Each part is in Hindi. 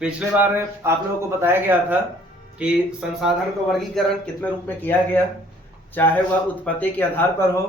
पिछले बार आप लोगों को बताया गया था कि संसाधन का वर्गीकरण कितने रूप में किया गया, चाहे वह उत्पत्ति के आधार पर हो,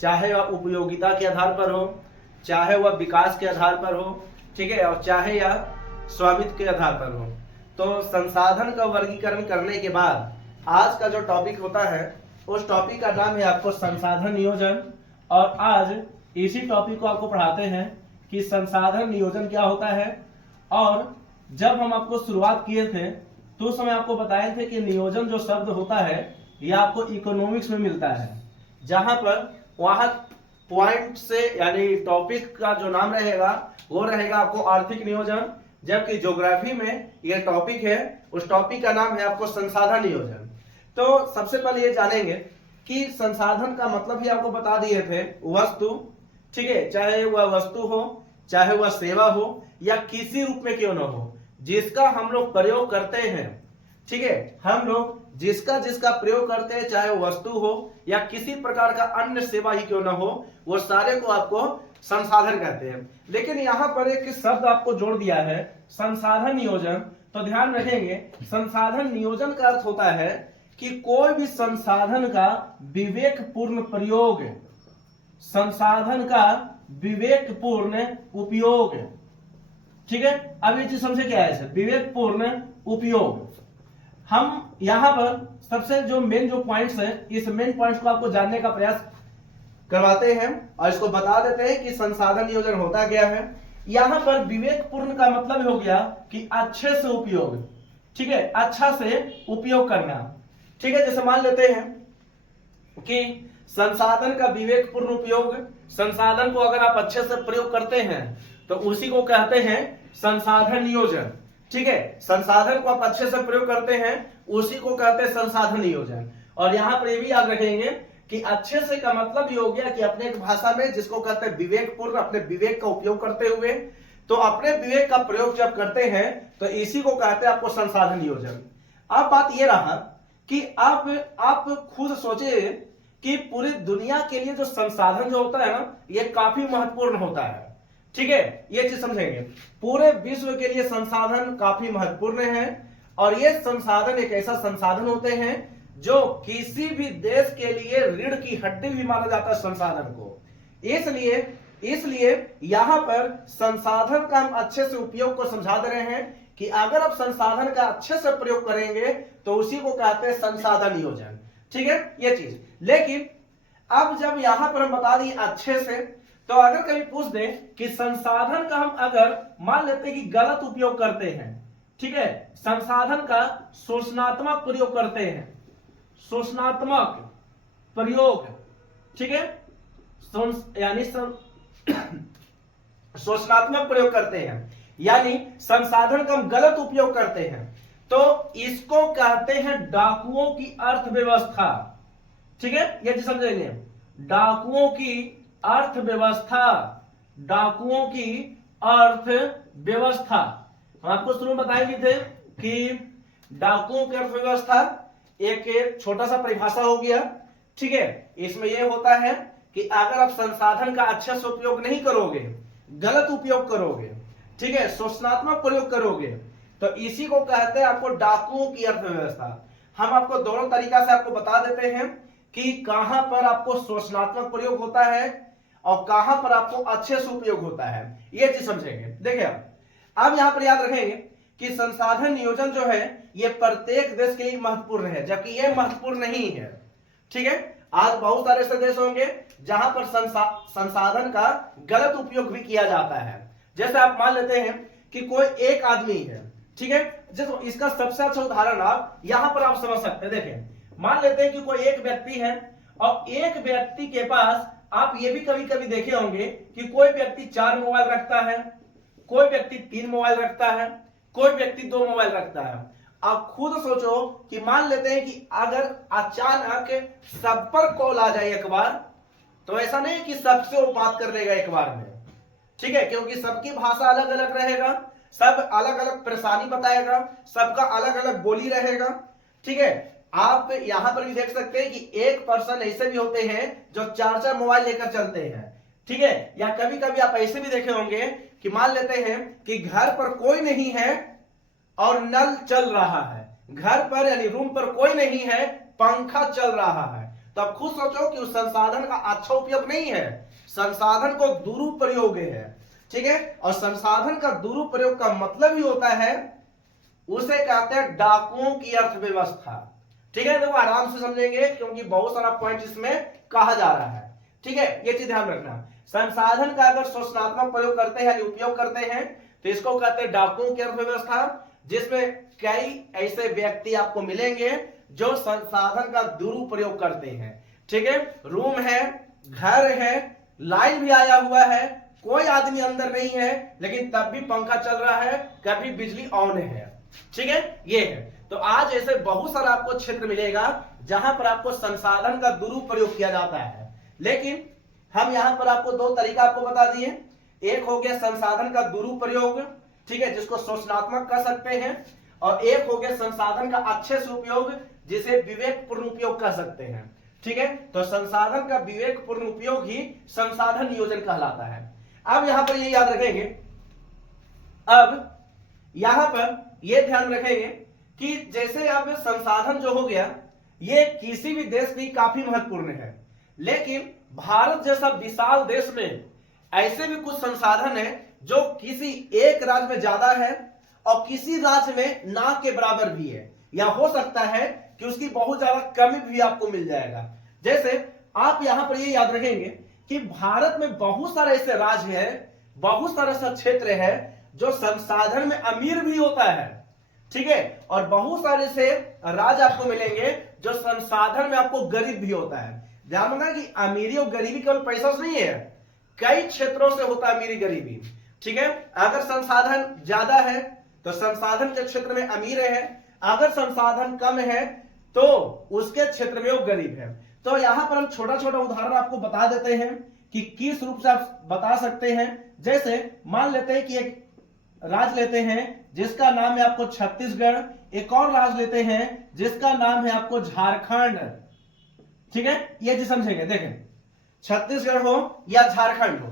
चाहे वह उपयोगिता के आधार पर हो, चाहे वह विकास के आधार पर हो, ठीक है, और चाहे यह स्वामित्व के आधार पर हो। तो संसाधन का वर्गीकरण करने के बाद आज का जो टॉपिक होता है उस टॉपिक का नाम है आपको संसाधन नियोजन। और आज इसी टॉपिक को आपको पढ़ाते हैं कि संसाधन नियोजन क्या होता है। और जब हम आपको शुरुआत किए थे तो उस समय आपको बताए थे कि नियोजन जो शब्द होता है यह आपको इकोनॉमिक्स में मिलता है, जहां पर वहां पॉइंट से यानी टॉपिक का जो नाम रहेगा वो रहेगा आपको आर्थिक नियोजन, जबकि ज्योग्राफी में यह टॉपिक है उस टॉपिक का नाम है आपको संसाधन नियोजन। तो सबसे पहले ये जानेंगे कि संसाधन का मतलब ही आपको बता दिए थे वस्तु, ठीक है, चाहे वह वस्तु हो, चाहे वह सेवा हो या किसी रूप में क्यों ना हो, जिसका हम लोग प्रयोग करते हैं, ठीक है, हम लोग जिसका प्रयोग करते हैं, चाहे वस्तु हो या किसी प्रकार का अन्य सेवा ही क्यों ना हो, वो सारे को आपको संसाधन कहते हैं। लेकिन यहाँ पर एक शब्द आपको जोड़ दिया है संसाधन नियोजन। तो ध्यान रखेंगे, संसाधन नियोजन का अर्थ होता है कि कोई भी संसाधन का विवेकपूर्ण प्रयोग, संसाधन का विवेकपूर्ण उपयोग, ठीक है। अब ये चीज समझे क्या है विवेकपूर्ण उपयोग। हम यहां पर सबसे जो मेन जो पॉइंट्स हैं, इस मेन पॉइंट्स को आपको जानने का प्रयास करवाते हैं और इसको बता देते हैं कि संसाधन नियोजन होता क्या है। यहां पर विवेकपूर्ण का मतलब हो गया कि अच्छे से उपयोग, ठीक है, अच्छा से उपयोग करना, ठीक है। जैसे मान लेते हैं कि संसाधन का विवेकपूर्ण उपयोग, संसाधन को अगर आप अच्छे से प्रयोग करते हैं तो उसी को कहते हैं संसाधन नियोजन, ठीक है। संसाधन को आप अच्छे से प्रयोग करते हैं उसी को कहते हैं संसाधन नियोजन। और यहां पर ये भी याद रखेंगे कि अच्छे से का मतलब ये हो गया कि अपने एक भाषा में जिसको कहते हैं विवेकपूर्ण, अपने विवेक का उपयोग करते हुए, तो अपने विवेक का प्रयोग जब करते हैं तो इसी को कहते हैं आपको संसाधन नियोजन। अब बात ये रहा कि आप खुद सोचे कि पूरी दुनिया के लिए जो संसाधन जो होता है ना, ये काफी महत्वपूर्ण होता है, ठीक है, ये चीज समझेंगे। पूरे विश्व के लिए संसाधन काफी महत्वपूर्ण है और ये संसाधन एक ऐसा संसाधन होते हैं जो किसी भी देश के लिए रीढ़ की हड्डी भी माना जाता है संसाधन को। इसलिए यहां पर संसाधन का हम अच्छे से उपयोग को समझा दे रहे हैं कि अगर आप संसाधन का अच्छे से प्रयोग करेंगे तो उसी को कहते हैं संसाधन नियोजन, ठीक है, ये चीज। लेकिन अब जब यहां पर हम बता दिए अच्छे से, तो अगर कभी पूछ दें कि संसाधन का हम अगर मान लेते हैं कि गलत उपयोग करते हैं, ठीक है, संसाधन का शोषणात्मक प्रयोग करते हैं, शोषणात्मक प्रयोग, ठीक है, यानी शोषणात्मक प्रयोग करते हैं, यानी संसाधन का हम गलत उपयोग करते हैं, तो इसको कहते हैं डाकुओं की अर्थव्यवस्था, ठीक है, ये चीज समझेंगे। डाकुओं की अर्थव्यवस्था, डाकुओं की अर्थव्यवस्था। हम आपको शुरू में बताएंगे थे कि डाकुओं की अर्थव्यवस्था एक छोटा सा परिभाषा हो गया, ठीक है। इसमें यह होता है कि अगर आप संसाधन का अच्छे से उपयोग नहीं करोगे, गलत उपयोग करोगे, ठीक है, शोषणात्मक प्रयोग करोगे, तो इसी को कहते हैं आपको डाकुओं की अर्थव्यवस्था। हम आपको दोनों तरीका से आपको बता देते हैं कि कहां पर आपको शोषणात्मक प्रयोग होता है और कहां पर आपको अच्छे से उपयोग होता है, यह चीज समझेंगे। देखिए अब यहां पर याद रखेंगे कि संसाधन नियोजन जो है यह प्रत्येक देश के लिए महत्वपूर्ण है, जबकि यह महत्वपूर्ण नहीं है, ठीक है। आज बहुत सारे ऐसे देश होंगे जहां पर संसाधन का गलत उपयोग भी किया जाता है। जैसे आप मान लेते हैं कि कोई एक आदमी है, ठीक है, जैसे इसका सबसे अच्छा उदाहरण आप यहां पर आप समझ सकते हैं। देखें, मान लेते हैं कि कोई एक व्यक्ति है और एक व्यक्ति के पास, आप ये भी कभी कभी देखे होंगे कि कोई व्यक्ति 4 मोबाइल रखता है, कोई व्यक्ति 3 मोबाइल रखता है, कोई व्यक्ति 2 मोबाइल रखता है। आप खुद सोचो कि मान लेते हैं कि अगर अचानक सब पर कॉल आ जाए एक बार, तो ऐसा नहीं कि सबसे वो बात कर लेगा एक बार में, ठीक है, क्योंकि सबकी भाषा अलग अलग रहेगा, सब अलग अलग परेशानी बताएगा, सबका अलग अलग बोली रहेगा, ठीक है। आप यहां पर भी देख सकते हैं कि एक पर्सन ऐसे भी होते हैं जो 4-4 मोबाइल लेकर चलते हैं, ठीक है। या कभी कभी आप ऐसे भी देखे होंगे कि मान लेते हैं कि घर पर कोई नहीं है और नल चल रहा है, घर पर यानी रूम पर कोई नहीं है, पंखा चल रहा है, तो अब खुद सोचो कि उस संसाधन का अच्छा उपयोग नहीं है, संसाधन को दुरुपयोग है। ठीक है, और संसाधन का दुरुपयोग का मतलब ही होता है, उसे कहते हैं डाकुओं की अर्थव्यवस्था। ठीक है, तो आराम से समझेंगे क्योंकि बहुत सारा पॉइंट इसमें कहा जा रहा है। ठीक है, ये चीज ध्यान रखना। संसाधन का अगर शोषणात्मक प्रयोग करते हैं, उपयोग करते हैं, तो इसको कहते हैं डाकुओं की अर्थव्यवस्था, जिसमें कई ऐसे व्यक्ति आपको मिलेंगे जो संसाधन का दुरुपयोग करते हैं। ठीक है, रूम है, घर है, लाइन भी आया हुआ है, कोई आदमी अंदर नहीं है, लेकिन तब भी पंखा चल रहा है, कभी बिजली ऑन है। ठीक है, ये है। तो आज ऐसे बहुत सारा आपको क्षेत्र मिलेगा जहां पर आपको संसाधन का दुरुपयोग किया जाता है, लेकिन हम यहां पर आपको दो तरीका आपको बता दिए। एक हो गया संसाधन का दुरुपयोग, ठीक है, जिसको शोषणात्मक कह सकते हैं, और एक हो गया संसाधन का अच्छे से उपयोग, जिसे विवेकपूर्ण उपयोग कह सकते हैं। ठीक है, तो संसाधन का विवेकपूर्ण उपयोग ही संसाधन नियोजन कहलाता है। अब यहां पर ये याद रखेंगे, अब यहां पर यह ध्यान रखेंगे कि जैसे अब संसाधन जो हो गया, ये किसी भी देश की काफी महत्वपूर्ण है, लेकिन भारत जैसा विशाल देश में ऐसे भी कुछ संसाधन है जो किसी एक राज्य में ज्यादा है और किसी राज्य में ना के बराबर भी है, या हो सकता है कि उसकी बहुत ज्यादा कमी भी आपको मिल जाएगा। जैसे आप यहां पर ये याद रखेंगे कि भारत में बहुत सारे ऐसे राज्य हैं, बहुत सारे ऐसे क्षेत्र है जो संसाधन में अमीर भी होता है। ठीक है, और बहुत सारे से राज्य आपको मिलेंगे जो संसाधन में आपको गरीब भी होता है। ध्यान रखना कि अमीरी और गरीबी केवल पैसा से नहीं है, कई क्षेत्रों से होता है अमीरी गरीबी। ठीक है, अगर संसाधन ज्यादा है तो संसाधन के क्षेत्र में अमीर है, अगर संसाधन कम है तो उसके क्षेत्र में वो गरीब है। तो यहां पर हम छोटा छोटा उदाहरण आपको बता देते हैं कि किस रूप से आप बता सकते हैं। जैसे मान लेते हैं कि एक राज्य लेते हैं जिसका नाम है आपको छत्तीसगढ़, एक और राज्य लेते हैं जिसका नाम है आपको झारखंड। ठीक है, ये जी समझेंगे, देखें छत्तीसगढ़ हो या झारखंड हो,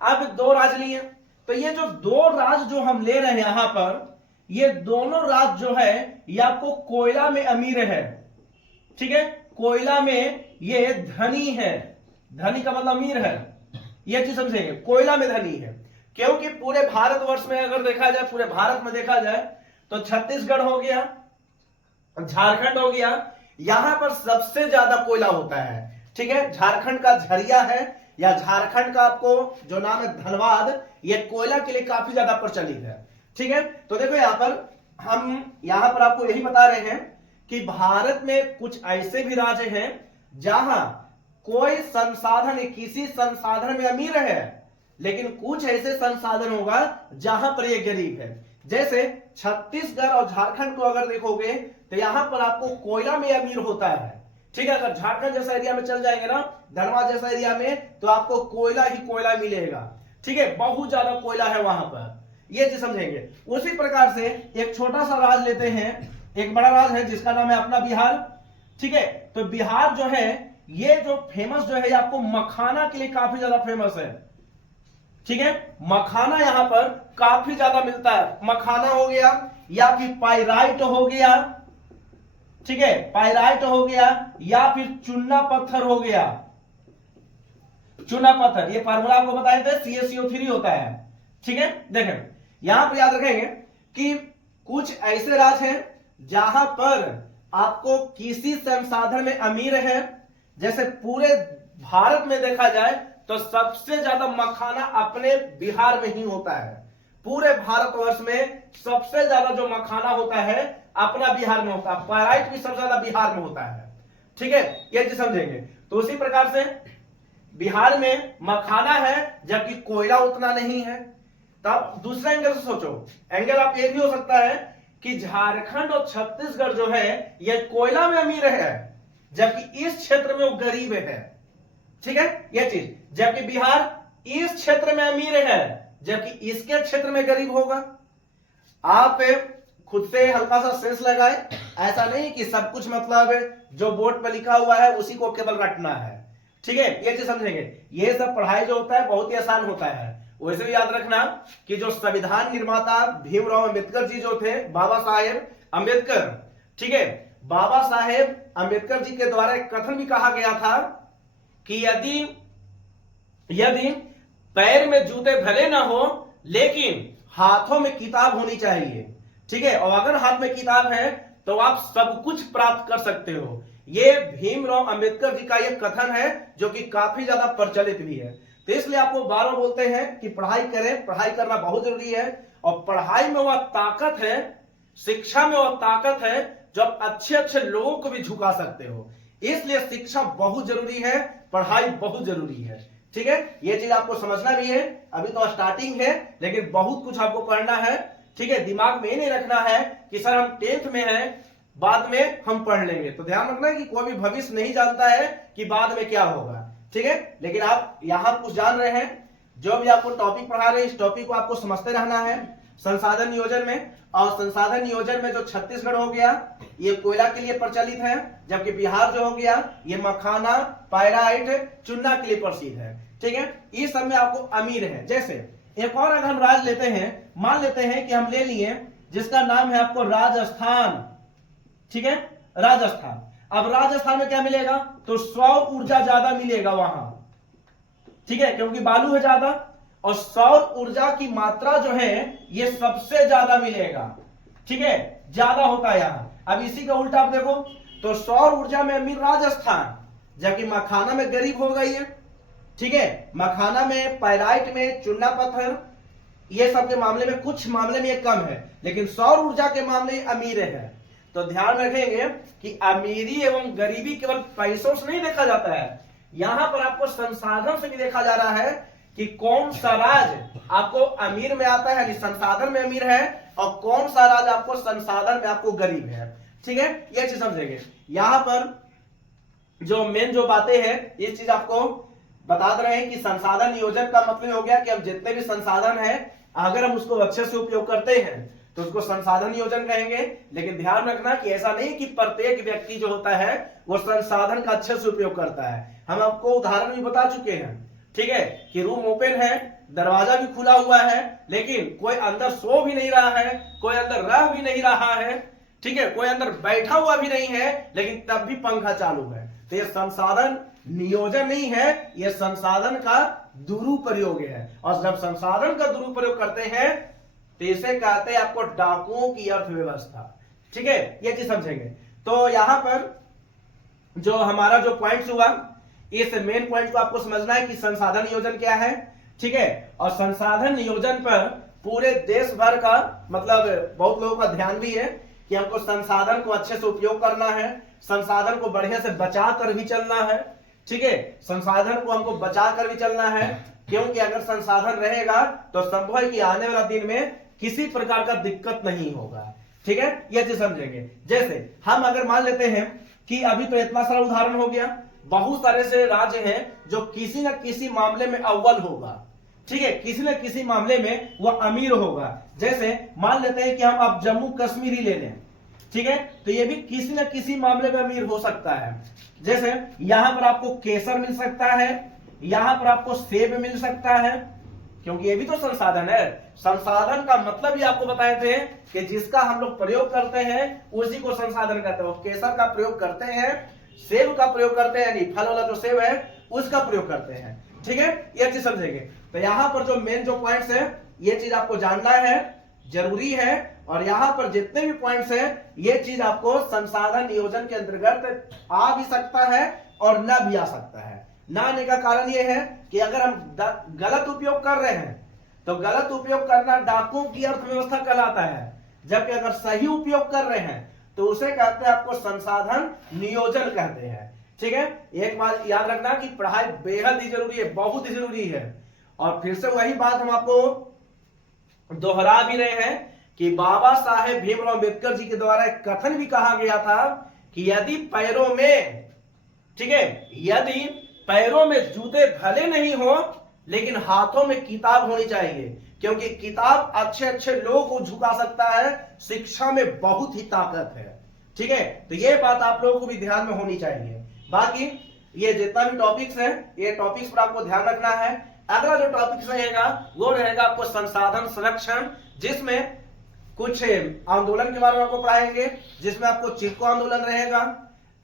अब दो राज्य लिए, तो ये जो दो राज्य जो हम ले रहे हैं यहां पर, ये दोनों राज्य जो है ये आपको कोयला में अमीर है। ठीक है, कोयला में ये धनी है, धनी का मतलब अमीर है, ये चीज समझेंगे, कोयला में धनी है। क्योंकि पूरे भारतवर्ष में अगर देखा जाए, पूरे भारत में देखा जाए तो छत्तीसगढ़ हो गया, झारखंड हो गया, यहां पर सबसे ज्यादा कोयला होता है। ठीक है, झारखंड का झरिया है या झारखंड का आपको जो नाम है धनबाद, ये कोयला के लिए काफी ज्यादा प्रचलित है। ठीक है, तो देखो यहां पर हम यहां पर आपको यही बता रहे हैं कि भारत में कुछ ऐसे भी राज्य हैं जहां कोई संसाधन, किसी संसाधन में अमीर है, लेकिन कुछ ऐसे संसाधन होगा जहां पर ये गरीब है। जैसे छत्तीसगढ़ और झारखंड को अगर देखोगे तो यहां पर आपको कोयला में अमीर होता है। ठीक है, अगर झारखंड जैसा एरिया में चल जाएंगे ना, धनबाद जैसा एरिया में, तो आपको कोयला ही कोयला मिलेगा। ठीक है, बहुत ज्यादा कोयला है वहां पर, ये चीज समझेंगे। उसी प्रकार से एक छोटा सा राज्य लेते हैं, एक बड़ा राज्य है जिसका नाम है अपना बिहार। ठीक है, तो बिहार जो है ये जो फेमस जो है आपको मखाना के लिए काफी ज्यादा फेमस है। ठीक है, मखाना यहां पर काफी ज्यादा मिलता है, मखाना हो गया या फिर पाइराइट हो गया। ठीक है, पाइराइट हो गया या फिर चूना पत्थर हो गया। चूना पत्थर, ये फार्मूला आपको बताए थे, CaCO3 होता है। ठीक है, देखें यहां पर याद रखेंगे कि कुछ ऐसे राज्य हैं जहां पर आपको किसी संसाधन में अमीर है। जैसे पूरे भारत में देखा जाए तो सबसे ज्यादा मखाना अपने बिहार में ही होता है। पूरे भारतवर्ष में सबसे ज्यादा जो मखाना होता है अपना बिहार में होता है, पाइराइट भी सबसे ज्यादा बिहार में होता है। ठीक है, ये चीज समझेंगे। तो उसी प्रकार से बिहार में मखाना है जबकि कोयला उतना नहीं है। तब दूसरा एंगल से सोचो, एंगल आप ये भी हो सकता है कि झारखंड और छत्तीसगढ़ जो है ये कोयला में अमीर है जबकि इस क्षेत्र में वो गरीब है। ठीक है, ये चीज, जबकि बिहार इस क्षेत्र में अमीर है जबकि इसके क्षेत्र में गरीब होगा। आप खुद से हल्का सा सेंस लगाए, ऐसा नहीं कि सब कुछ मतलब जो बोर्ड पर लिखा हुआ है उसी को केवल रटना है। ठीक है, ये चीज समझेंगे। ये सब पढ़ाई जो होता है बहुत ही आसान होता है, वैसे भी याद रखना कि जो संविधान निर्माता भीमराव अंबेडकर जी जो थे, बाबा साहेब अंबेडकर, ठीक है, बाबा साहेब अंबेडकर जी के द्वारा एक कथन भी कहा गया था कि यदि पैर में जूते भले ना हो लेकिन हाथों में किताब होनी चाहिए, ठीक है, और अगर हाथ में किताब है तो आप सब कुछ प्राप्त कर सकते हो। ये भीमराव अंबेडकर जी का ये कथन है जो कि काफी ज्यादा प्रचलित भी है। तो इसलिए आपको बार बार बोलते हैं कि पढ़ाई करें, पढ़ाई करना बहुत जरूरी है, और पढ़ाई में वह ताकत है, शिक्षा में वह ताकत है जो आप अच्छे अच्छे लोगों को भी झुका सकते हो। इसलिए शिक्षा बहुत जरूरी है, पढ़ाई बहुत जरूरी है, ठीक है। ये चीज आपको समझना भी है, अभी तो स्टार्टिंग है लेकिन बहुत कुछ आपको पढ़ना है, ठीक है। दिमाग में ये नहीं रखना है कि सर हम 10th में हैं, बाद में हम पढ़ लेंगे। तो ध्यान रखना है कि कोई भी भविष्य नहीं जानता है कि बाद में क्या होगा, ठीक है। लेकिन आप यहां कुछ जान रहे हैं, जो भी आपको टॉपिक पढ़ा रहे हैं इस टॉपिक को आपको समझते रहना है संसाधन नियोजन में। और संसाधन नियोजन में जो छत्तीसगढ़ हो गया ये कोयला के लिए प्रचलित है, जबकि बिहार जो हो गया ये मखाना, पायराइट, चुन्ना के लिए प्रसिद्ध है, ठीक है। इस सब में आपको अमीर है। जैसे एक और अगर हम राज्य लेते हैं, मान लेते हैं कि हम ले लिए जिसका नाम है आपको राजस्थान, ठीक है, राजस्थान। अब राजस्थान में क्या मिलेगा, तो सौर ऊर्जा ज्यादा मिलेगा वहां, ठीक है, क्योंकि बालू है ज्यादा और सौर ऊर्जा की मात्रा जो है ये सबसे ज्यादा मिलेगा, ठीक है, ज्यादा होता है यहां। अब इसी का उल्टा आप देखो तो सौर ऊर्जा में अमीर राजस्थान, जबकि मखाना में गरीब हो गई है, ठीक है। मखाना में, पायराइट में, चुन्ना पत्थर ये सब के मामले में कुछ मामले में ये कम है, लेकिन सौर ऊर्जा के मामले में अमीर है। तो ध्यान रखेंगे कि अमीरी एवं गरीबी केवल पैसों से नहीं देखा जाता है, यहां पर आपको संसाधन से भी देखा जा रहा है कि कौन सा राज्य आपको अमीर में आता है, यानी संसाधन में अमीर है, और कौन सा राज्य आपको संसाधन में आपको गरीब है, ठीक है। ये चीज समझेंगे। यहां पर जो मेन जो बातें हैं ये चीज आपको बता रहे हैं कि संसाधन नियोजन का मतलब हो गया कि अब जितने भी संसाधन है अगर हम उसको अच्छे से उपयोग करते हैं तो उसको संसाधन नियोजन कहेंगे। लेकिन ध्यान रखना कि ऐसा नहीं कि प्रत्येक व्यक्ति जो होता है वो संसाधन का अच्छे से उपयोग करता है। हम आपको उदाहरण भी बता चुके हैं, ठीक है, कि रूम ओपन है, दरवाजा भी खुला हुआ है, लेकिन कोई अंदर सो भी नहीं रहा है, कोई अंदर रह भी नहीं रहा है, ठीक है, कोई अंदर बैठा हुआ भी नहीं है, लेकिन तब भी पंखा चालू है। तो ये संसाधन नियोजन नहीं है, यह संसाधन का दुरुपयोग है। और जब संसाधन का दुरुपयोग करते हैं तो इसे कहते हैं आपको डाकुओं की अर्थव्यवस्था, ठीक है। ये चीज समझेंगे। तो यहां पर जो हमारा जो पॉइंट्स हुआ, इस मेन पॉइंट को आपको समझना है कि संसाधन नियोजन क्या है, ठीक है। और संसाधन नियोजन पर पूरे देश भर का मतलब बहुत लोगों का ध्यान भी है कि हमको संसाधन को अच्छे से उपयोग करना है, संसाधन को बढ़िया से बचा कर भी चलना है, ठीक है। संसाधन को हमको बचा कर भी चलना है, क्योंकि अगर संसाधन रहेगा तो संभव है कि आने वाला दिन में किसी प्रकार का दिक्कत नहीं होगा, ठीक है। यह चीज समझेंगे। जैसे हम अगर मान लेते हैं कि अभी तो इतना सारा उदाहरण हो गया, बहुत सारे से राज्य हैं जो किसी न किसी मामले में अव्वल होगा, ठीक है, किसी न किसी मामले में वह अमीर होगा। जैसे मान लेते हैं कि हम अब जम्मू कश्मीर ही ले लें, ठीक है, तो ये भी किसी न किसी मामले में अमीर हो सकता है। जैसे यहां पर आपको केसर मिल सकता है, यहां पर आपको सेब मिल सकता है, क्योंकि ये भी तो संसाधन है। संसाधन का मतलब ही आपको बताए थे कि जिसका हम लोग प्रयोग करते हैं उसी को संसाधन कहते हैं। केसर का प्रयोग करते हैं, सेब का प्रयोग करते हैं, यानी फल वाला जो सेब है उसका प्रयोग करते हैं, ठीक है। ये चीज समझेंगे। तो यहाँ पर जो मेन जो पॉइंट्स है ये चीज आपको जानना है, जरूरी है। और यहाँ पर जितने भी पॉइंट्स हैं ये चीज आपको संसाधन नियोजन के अंतर्गत आ भी सकता है और ना भी आ सकता है। ना आने का कारण यह है कि अगर हम गलत उपयोग कर रहे हैं तो गलत उपयोग करना डाकुओं की अर्थव्यवस्था कहलाता है, जबकि अगर सही उपयोग कर रहे हैं तो उसे कहते हैं आपको संसाधन नियोजन कहते हैं, ठीक है। एक बात याद रखना कि पढ़ाई बेहद ही जरूरी है, बहुत ही जरूरी है। और फिर से वही बात हम आपको दोहरा भी रहे हैं कि बाबा साहेब भीमराव अंबेडकर जी के द्वारा एक कथन भी कहा गया था कि यदि पैरों में, ठीक है, यदि पैरों में जूते भले नहीं हो लेकिन हाथों में किताब होनी चाहिए, क्योंकि किताब अच्छे अच्छे लोगों को झुका सकता है, शिक्षा में बहुत ही ताकत है, ठीक है। तो ये बात आप लोगों को भी ध्यान में होनी चाहिए। बाकी ये जितना भी टॉपिक्स है ये टॉपिक्स पर आपको ध्यान रखना है अगला जो टॉपिक रहेगा वो रहेगा आपको संसाधन संरक्षण, जिसमें कुछ आंदोलन के बारे में आपको पढ़ाएंगे, जिसमें आपको चिपको आंदोलन रहेगा,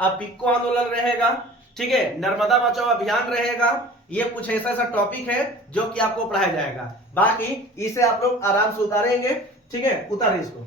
अपिक्को आंदोलन रहेगा, ठीक है, नर्मदा बचाओ अभियान रहेगा। ये कुछ ऐसा टॉपिक है जो कि आपको पढ़ाया जाएगा। बाकी इसे आप लोग आराम से उतारेंगे, ठीक है, उतारे इसको।